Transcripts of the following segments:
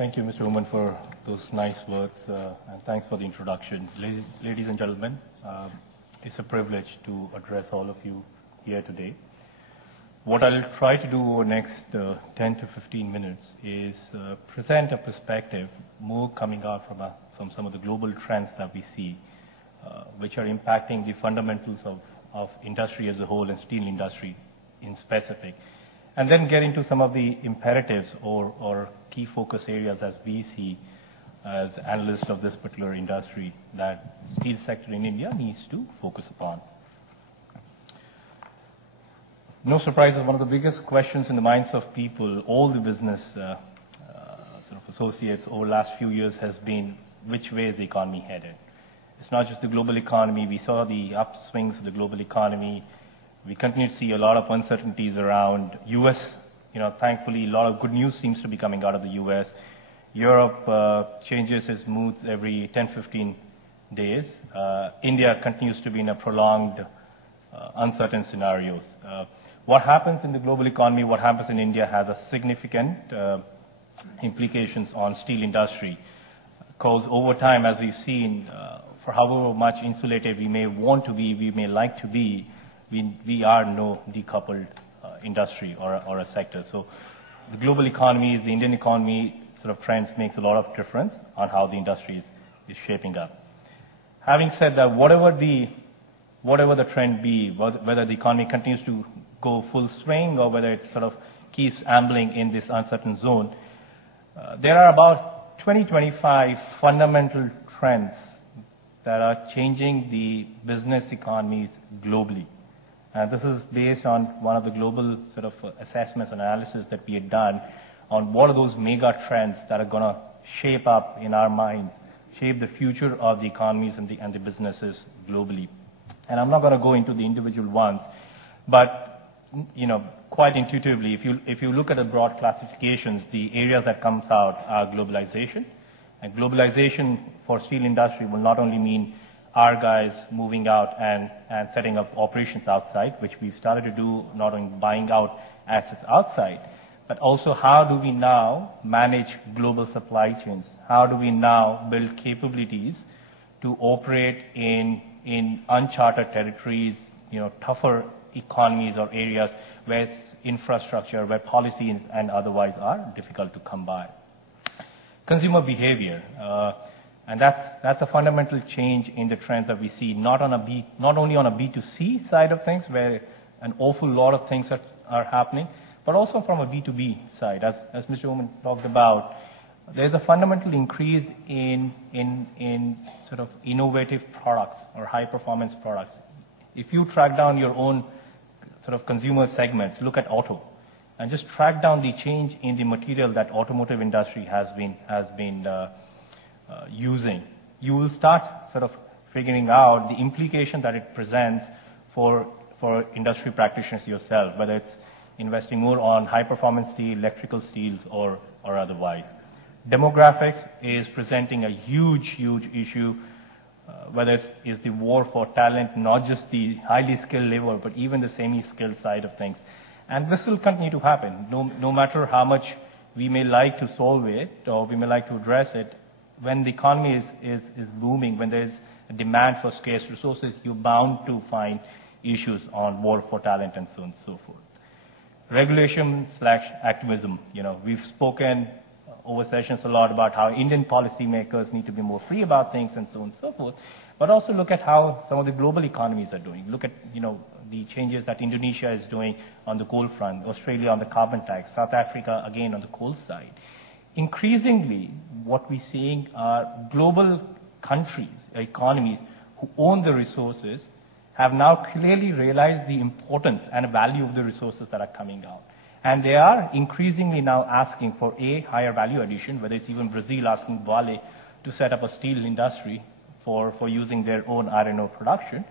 Thank you, Mr. Oman, for those nice words, and thanks for the introduction. Ladies and gentlemen, it's a privilege to address all of you here today. What I'll try to do over the next 10 to 15 minutes is present a perspective more coming out from some of the global trends that we see, which are impacting the fundamentals of industry as a whole and steel industry in specific. And then get into some of the imperatives or key focus areas as we see as analysts of this particular industry that steel sector in India needs to focus upon. No surprises, one of the biggest questions in the minds of people, all the business sort of associates over the last few years has been, which way is the economy headed? It's not just the global economy. We saw the upswings of the global economy. We continue to see a lot of uncertainties around U.S. Thankfully, a lot of good news seems to be coming out of the U.S. Europe changes its moods every 10, 15 days. India continues to be in a prolonged, uncertain scenarios. What happens in the global economy, what happens in India has a significant implications on steel industry. Because over time, as we've seen, for however much insulated we may want to be, we may like to be, we are no decoupled industry or a sector. So the global economies, the Indian economy sort of trends makes a lot of difference on how the industry is shaping up. Having said that, whatever the trend be, whether the economy continues to go full swing or whether it sort of keeps ambling in this uncertain zone, there are about 20-25 fundamental trends that are changing the business economies globally. And this is based on one of the global sort of assessments and analysis that we had done on what are those mega trends that are going to shape up in our minds, shape the future of the economies and the businesses globally. And I'm not going to go into the individual ones, but quite intuitively, if you look at the broad classifications, the areas that comes out are globalization. And globalization for steel industry will not only mean our guys moving out and setting up operations outside, which we've started to do, not only buying out assets outside, but also how do we now manage global supply chains? How do we now build capabilities to operate in uncharted territories, tougher economies or areas where infrastructure, where policy and otherwise are difficult to come by. Consumer behavior. And that's a fundamental change in the trends that we see, not only on a B2C side of things, where an awful lot of things are happening, but also from a B2B side. As Mr. Oman talked about, there's a fundamental increase in sort of innovative products or high-performance products. If you track down your own sort of consumer segments, look at auto, and just track down the change in the material that automotive industry has been using, you will start sort of figuring out the implication that it presents for industry practitioners yourself, whether it's investing more on high-performance steel, electrical steels, or otherwise. Demographics is presenting a huge issue, whether it's the war for talent, not just the highly skilled labor, but even the semi-skilled side of things. And this will continue to happen, no matter how much we may like to solve it or we may like to address it. When the economy is booming, when there's a demand for scarce resources, you're bound to find issues on war for talent and so on and so forth. Regulation/activism. We've spoken over sessions a lot about how Indian policymakers need to be more free about things and so on and so forth, but also look at how some of the global economies are doing. Look at, the changes that Indonesia is doing on the coal front, Australia on the carbon tax, South Africa again on the coal side. Increasingly, what we're seeing are global countries, economies who own the resources have now clearly realized the importance and value of the resources that are coming out. And they are increasingly now asking for a higher value addition, whether it's even Brazil asking Vale to set up a steel industry for using their own iron ore production,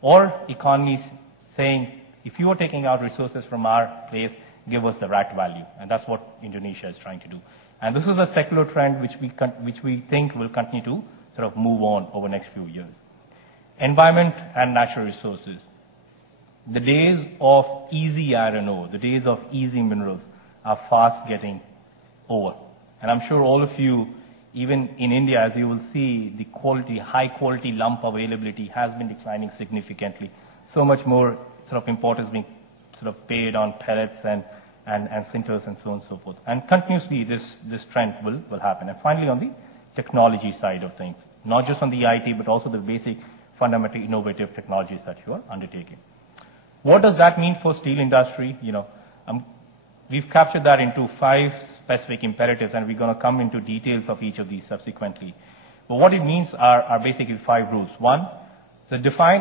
or economies saying, if you are taking out resources from our place, give us the right value. And that's what Indonesia is trying to do. And this is a secular trend which we think will continue to sort of move on over the next few years. Environment and natural resources. The days of easy iron ore, the days of easy minerals are fast getting over. And I'm sure all of you, even in India, as you will see, the quality, high quality lump availability has been declining significantly. So much more sort of importance being sort of paid on pellets and sinters and so on and so forth. And continuously this trend will happen. And finally, on the technology side of things, not just on the IT, but also the basic fundamental innovative technologies that you are undertaking. What does that mean for steel industry? We've captured that into 5 specific imperatives, and we're going to come into details of each of these subsequently. But what it means are basically 5 rules. 1, the define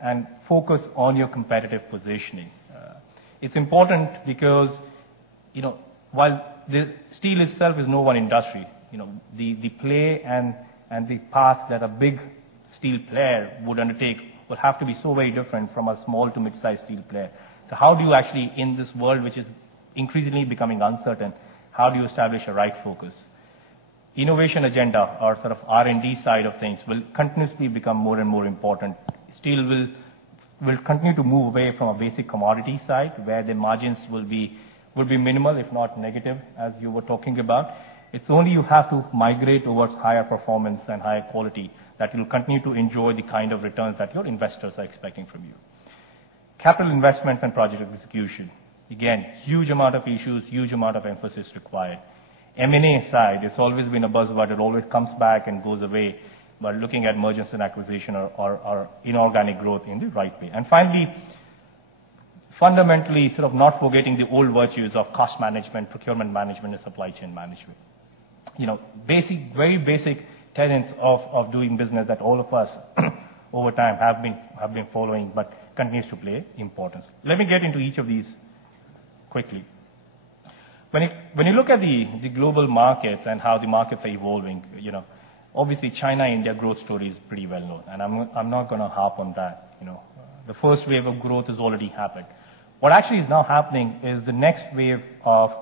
and focus on your competitive positioning. It's important because, while the steel itself is no one industry, the play and the path that a big steel player would undertake will have to be so very different from a small to mid-sized steel player. So how do you actually, in this world which is increasingly becoming uncertain, how do you establish a right focus? Innovation agenda, or sort of R&D side of things, will continuously become more and more important. Steel will continue to move away from a basic commodity side, where the margins will be minimal, if not negative, as you were talking about. It's only you have to migrate towards higher performance and higher quality that you'll continue to enjoy the kind of returns that your investors are expecting from you. Capital investments and project execution. Again, huge amount of issues, huge amount of emphasis required. M&A side, it's always been a buzzword. It always comes back and goes away. But looking at mergers and acquisition or inorganic growth in the right way. And finally, fundamentally, sort of not forgetting the old virtues of cost management, procurement management, and supply chain management. Very basic tenets of doing business that all of us over time have been following, but continues to play importance. Let me get into each of these quickly. When you look at the global markets and how the markets are evolving, obviously China India growth story is pretty well known, and I'm not going to harp on that. The first wave of growth has already happened. What actually is now happening is the next wave of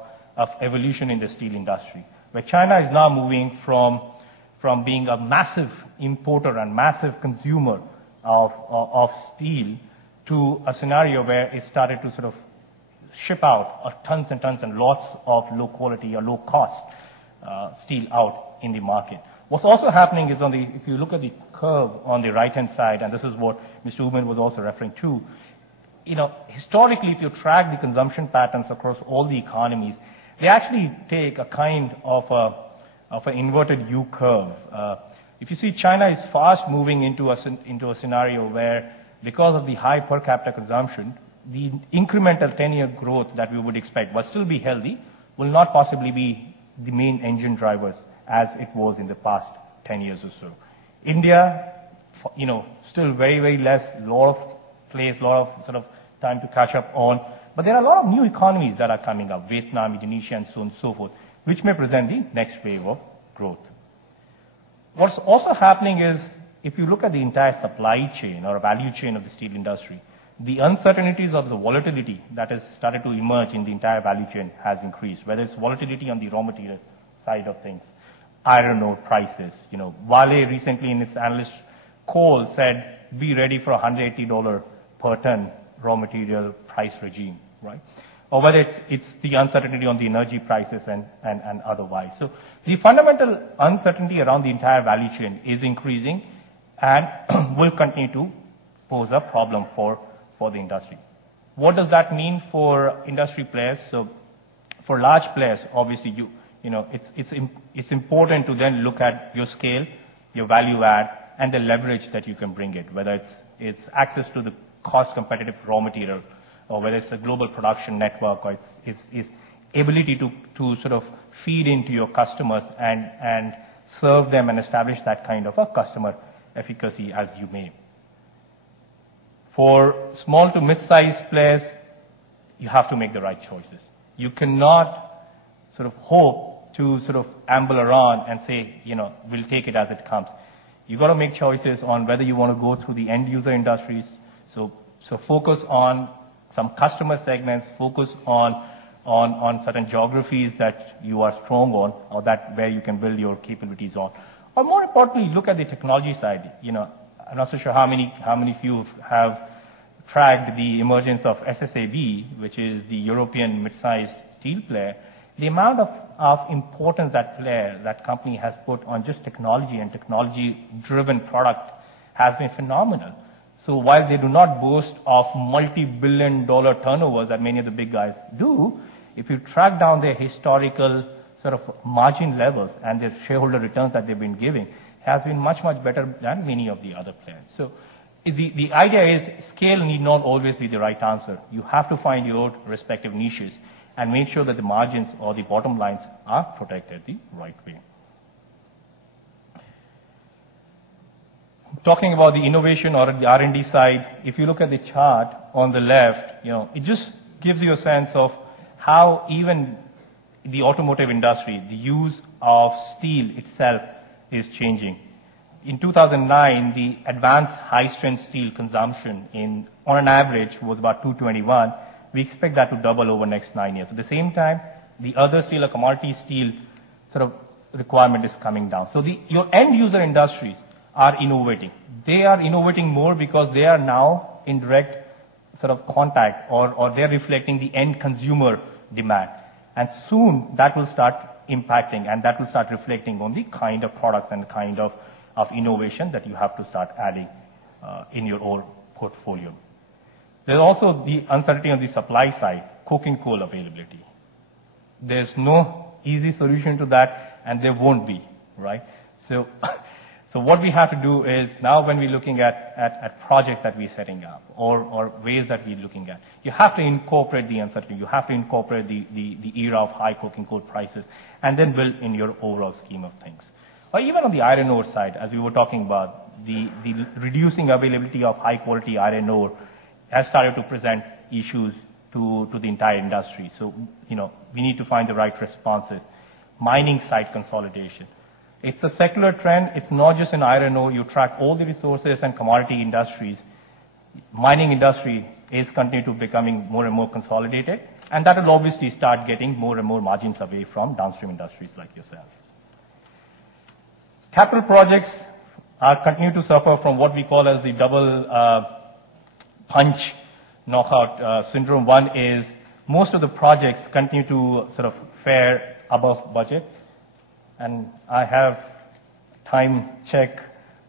evolution in the steel industry, where China is now moving from being a massive importer and massive consumer of steel to a scenario where it started to sort of ship out tons and tons and lots of low quality or low cost steel out in the market. What's also happening is if you look at the curve on the right-hand side, and this is what Mr. Uman was also referring to, historically, if you track the consumption patterns across all the economies, they actually take a kind of an inverted U curve. If you see, China is fast moving into a scenario where, because of the high per capita consumption, the incremental 10-year growth that we would expect, but still be healthy, will not possibly be the main engine drivers as it was in the past 10 years or so. India, still very, very less, lot of sort of time to catch up on. But there are a lot of new economies that are coming up, Vietnam, Indonesia, and so on and so forth, which may present the next wave of growth. What's also happening is, if you look at the entire supply chain or value chain of the steel industry, the uncertainties of the volatility that has started to emerge in the entire value chain has increased, whether it's volatility on the raw material side of things, iron ore prices. Vale recently in its analyst call said, be ready for $180 per ton raw material price regime, right? Or whether it's the uncertainty on the energy prices and otherwise. So the fundamental uncertainty around the entire value chain is increasing and will continue to pose a problem for the industry. What does that mean for industry players? So for large players, obviously it's important to then look at your scale, your value add, and the leverage that you can bring it, whether it's access to the cost competitive raw material, or whether it's a global production network, or it's ability to sort of feed into your customers and serve them and establish that kind of a customer efficacy as you may. For small to mid-sized players, you have to make the right choices. You cannot sort of hope to sort of amble around and say, we'll take it as it comes. You've got to make choices on whether you want to go through the end user industries. So focus on some customer segments, focus on certain geographies that you are strong on, or where you can build your capabilities on. Or more importantly, look at the technology side. I'm not so sure how many of you have tracked the emergence of SSAB, which is the European mid-sized steel player. the amount of importance that company has put on just technology and technology-driven product has been phenomenal. So while they do not boast of multi-billion-dollar turnovers that many of the big guys do, if you track down their historical sort of margin levels and their shareholder returns that they've been giving, has been much, much better than many of the other players. So the idea is scale need not always be the right answer. You have to find your respective niches and make sure that the margins or the bottom lines are protected the right way. Talking about the innovation or the R&D side, if you look at the chart on the left, it just gives you a sense of how even the automotive industry, the use of steel itself is changing. In 2009, the advanced high-strength steel consumption on an average was about 221. We expect that to double over the next 9 years. At the same time, the other steel or commodity steel sort of requirement is coming down. So your end user industries are innovating. They are innovating more because they are now in direct sort of contact or they're reflecting the end consumer demand. And soon that will start impacting and that will start reflecting on the kind of products and kind of innovation that you have to start adding in your own portfolio. There's also the uncertainty on the supply side, coking coal availability. There's no easy solution to that, and there won't be, right? So what we have to do is now when we're looking at projects that we're setting up or ways that we're looking at, you have to incorporate the uncertainty. You have to incorporate the era of high coking coal prices and then build in your overall scheme of things. Or even on the iron ore side, as we were talking about, the reducing availability of high quality iron ore has started to present issues to the entire industry. So, we need to find the right responses. Mining site consolidation. It's a secular trend. It's not just in iron ore. You track all the resources and commodity industries. Mining industry is continuing to becoming more and more consolidated, and that will obviously start getting more and more margins away from downstream industries like yourself. Capital projects are continue to suffer from what we call as the double punch knockout syndrome. One is most of the projects continue to sort of fare above budget. And I have time check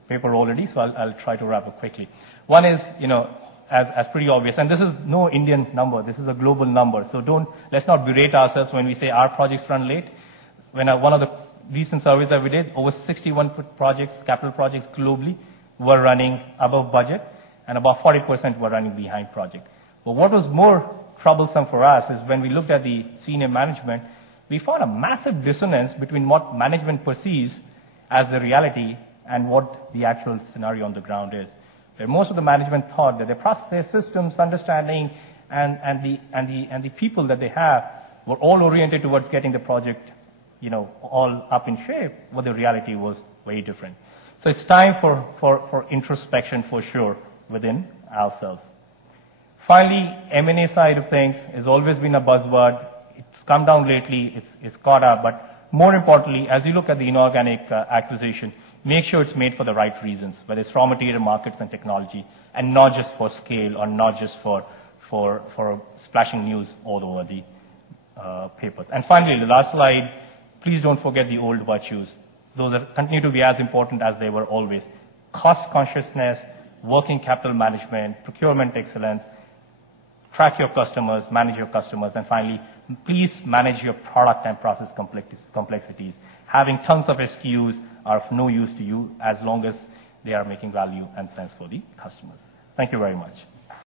paper already, so I'll try to wrap up quickly. One is, as pretty obvious, and this is no Indian number, this is a global number. So let's not berate ourselves when we say our projects run late. When one of the recent surveys that we did, over 61 projects, capital projects globally, were running above budget, and about 40% were running behind project. But what was more troublesome for us is when we looked at the senior management, we found a massive dissonance between what management perceives as the reality and what the actual scenario on the ground is. Where most of the management thought that their processes, systems, understanding, and the people that they have were all oriented towards getting the project, all up in shape, but the reality was very different. So it's time for introspection for sure within ourselves. Finally, M&A side of things has always been a buzzword. It's come down lately, it's caught up, but more importantly, as you look at the inorganic acquisition, make sure it's made for the right reasons, whether it's raw material markets and technology, and not just for scale or not just for splashing news all over the papers. And finally, the last slide, please don't forget the old virtues. Those that continue to be as important as they were always. Cost consciousness, working capital management, procurement excellence, track your customers, manage your customers, and finally, please manage your product and process complexities. Having tons of SKUs are of no use to you as long as they are making value and sense for the customers. Thank you very much.